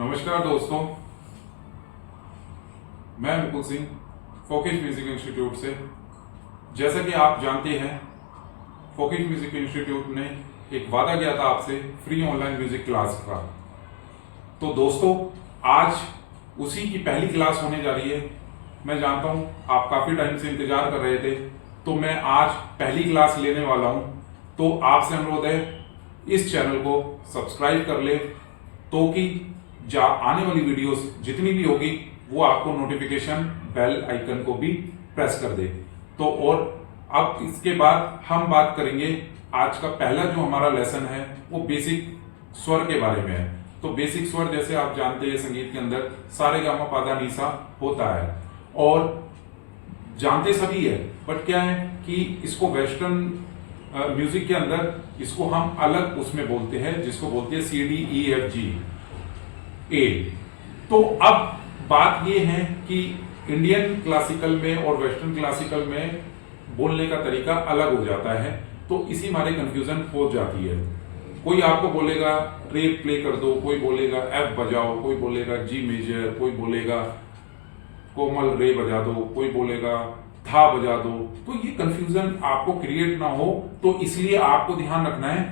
नमस्कार दोस्तों, मैं Mukul Singh folkish music institute से। जैसा कि आप जानते हैं, फोकिश म्यूजिक इंस्टीट्यूट ने एक वादा किया था आपसे फ्री ऑनलाइन म्यूजिक क्लास का। तो दोस्तों, आज उसी की पहली क्लास होने जा रही है। मैं जानता हूं आप काफ़ी टाइम से इंतजार कर रहे थे, तो मैं आज पहली क्लास लेने वाला हूं। तो आपसे अनुरोध है, इस चैनल को सब्सक्राइब कर ले, तो कि आने वाली वीडियोस जितनी भी होगी वो आपको नोटिफिकेशन बेल आइकन को भी प्रेस कर दे। तो और अब इसके बाद हम बात करेंगे, आज का पहला जो हमारा लेसन है वो बेसिक स्वर के बारे में है। तो बेसिक स्वर, जैसे आप जानते हैं, संगीत के अंदर सारे गामा पाधा नीसा होता है और जानते सभी है, बट क्या है कि इसको वेस्टर्न म्यूजिक के अंदर इसको हम अलग उसमें बोलते हैं, जिसको बोलते हैं CDEFG A। तो अब बात ये है कि इंडियन क्लासिकल में और वेस्टर्न क्लासिकल में बोलने का तरीका अलग हो जाता है, तो इसी हमारे कंफ्यूजन हो जाती है। कोई आपको बोलेगा रे प्ले कर दो, कोई बोलेगा F बजाओ, कोई बोलेगा G मेजर, कोई बोलेगा कोमल रे बजा दो, कोई बोलेगा था बजा दो। तो ये कंफ्यूजन आपको क्रिएट ना हो, तो इसलिए आपको ध्यान रखना है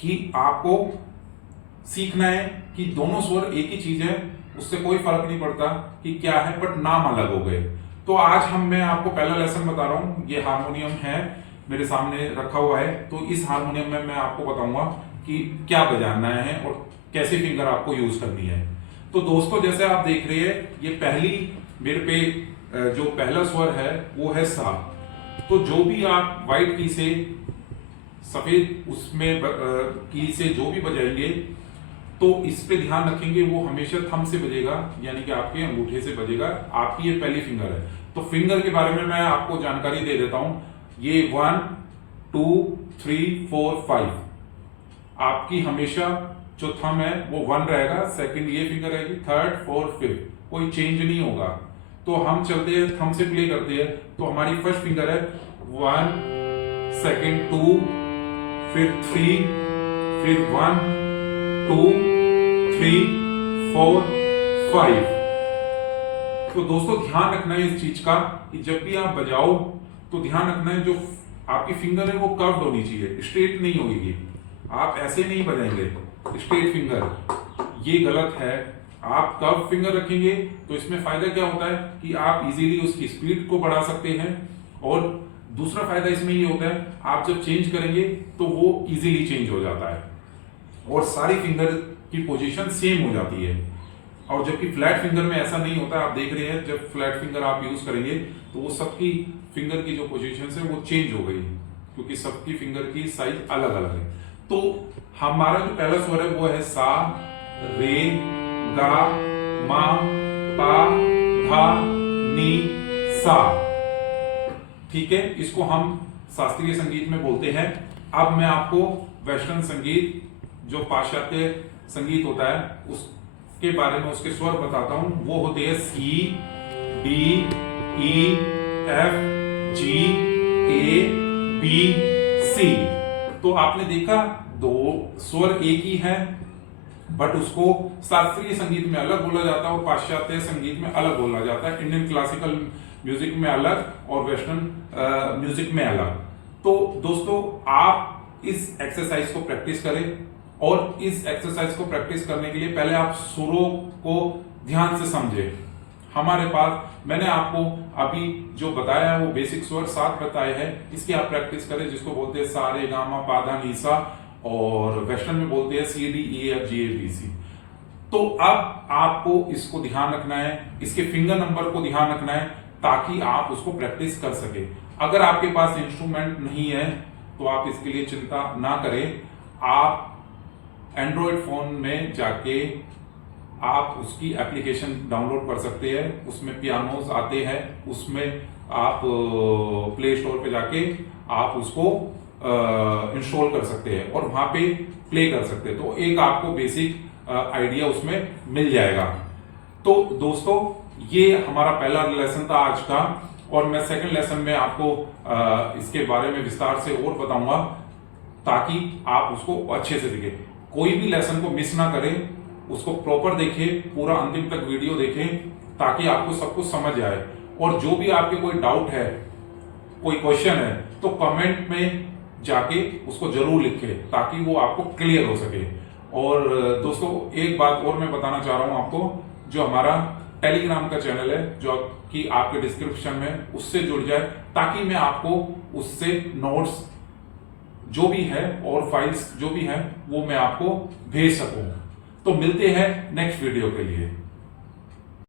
कि आपको सीखना है कि दोनों स्वर एक ही चीज है, उससे कोई फर्क नहीं पड़ता कि क्या है, बट नाम अलग हो गए। तो आज मैं आपको पहला लेसन बता रहा हूं। ये हारमोनियम है, मेरे सामने रखा हुआ है। तो इस हारमोनियम में मैं आपको बताऊंगा कि क्या बजाना है और कैसे फिंगर आपको यूज करनी है। तो दोस्तों, जैसे आप देख रहे हैं, ये पहली मेरे पे जो पहला स्वर है वो है सा। तो जो भी आप व्हाइट की से सफेद उसमें की से जो भी बजाएंगे, तो इस पे ध्यान रखेंगे वो हमेशा थंब से बजेगा, यानी कि आपके अंगूठे से बजेगा। आपकी ये पहली फिंगर है। तो फिंगर के बारे में मैं आपको जानकारी दे देता हूं। ये 1 2 3 4 5 आपकी हमेशा जो थंब है वो 1 रहेगा, सेकंड ये फिंगर रहेगी, थर्ड फोर्थ फिफ्थ, कोई चेंज नहीं होगा। तो हम चलते हैं, थंब से प्ले करते हैं। तो हमारी फर्स्ट फिंगर है 1, सेकंड 2, फिर 3, फिर 1 2 3 4 5। तो दोस्तों, ध्यान रखना है इस चीज का कि जब भी आप बजाओ तो ध्यान रखना है जो आपकी फिंगर है वो कर्व्ड होनी चाहिए, स्ट्रेट नहीं होगी। आप ऐसे नहीं बजाएंगे स्ट्रेट फिंगर, ये गलत है। आप कर्व फिंगर रखेंगे तो इसमें फायदा क्या होता है कि आप इजीली उसकी स्पीड को बढ़ा सकते हैं, और दूसरा फायदा इसमें ये होता है आप जब चेंज करेंगे तो वो इजीली चेंज हो जाता है और सारी फिंगर की पोजीशन सेम हो जाती है। और जबकि फ्लैट फिंगर में ऐसा नहीं होता। आप देख रहे हैं, जब फ्लैट फिंगर आप यूज करेंगे तो वो सबकी फिंगर की जो पोजीशन है वो चेंज हो गई, क्योंकि सबकी फिंगर की साइज अलग अलग है। तो हमारा जो पहला स्वर है वो है सा, रे, गा, मा, पा, धा, नी, सा। ठीक है, इसको हम शास्त्रीय संगीत में बोलते हैं। अब मैं आपको वेस्टर्न संगीत, जो पाश्चात्य संगीत होता है, उसके बारे में उसके स्वर बताता हूं। वो होते हैं C, D, E, F, G, A, B, C। तो आपने देखा दो स्वर एक ही है, बट उसको शास्त्रीय संगीत में अलग बोला जाता है और पाश्चात्य संगीत में अलग बोला जाता है। इंडियन क्लासिकल म्यूजिक में अलग और वेस्टर्न म्यूजिक में अलग। तो दोस्तों, आप इस एक्सरसाइज को प्रैक्टिस करें, और इस एक्सरसाइज को प्रैक्टिस करने के लिए पहले आप सुरों को ध्यान से समझें। हमारे पास मैंने आपको अभी जो बताया है वो बेसिक स्वर 7 बताए हैं, इसकी आप प्रैक्टिस करें, जिसको बोलते हैं सा रे गा मा पा धा नी सा, और वेस्टर्न में बोलते हैं CDEFG ABC। तो अब आपको इसको ध्यान रखना है, इसके फिंगर नंबर को ध्यान रखना है, ताकि आप उसको प्रैक्टिस कर सके। अगर आपके पास इंस्ट्रूमेंट नहीं है तो आप इसके लिए चिंता ना करें। आप एंड्रॉयड फोन में जाके आप उसकी एप्लीकेशन डाउनलोड कर सकते हैं। उसमें पियानोज आते हैं, उसमें आप प्ले स्टोर पे जाके आप उसको इंस्टॉल कर सकते हैं और वहां पे प्ले कर सकते हैं। तो एक आपको बेसिक आइडिया उसमें मिल जाएगा। तो दोस्तों, ये हमारा पहला लेसन था आज का, और मैं सेकंड लेसन में आपको इसके बारे में विस्तार से और बताऊंगा, ताकि आप उसको अच्छे से सीखें। कोई भी लेसन को मिस ना करें, उसको प्रॉपर देखें, पूरा अंतिम तक वीडियो देखें ताकि आपको सब कुछ समझ आए। और जो भी आपके कोई डाउट है, कोई क्वेश्चन है, तो कमेंट में जाके उसको जरूर लिखें ताकि वो आपको क्लियर हो सके। और दोस्तों एक बात और मैं बताना चाह रहा हूं आपको, जो हमारा टेलीग्राम का चैनल है जो कि आपके डिस्क्रिप्शन में, उससे जुड़ जाए ताकि मैं आपको उससे नोट्स जो भी है और फाइल्स जो भी है वो मैं आपको भेज सकूं। तो मिलते हैं नेक्स्ट वीडियो के लिए।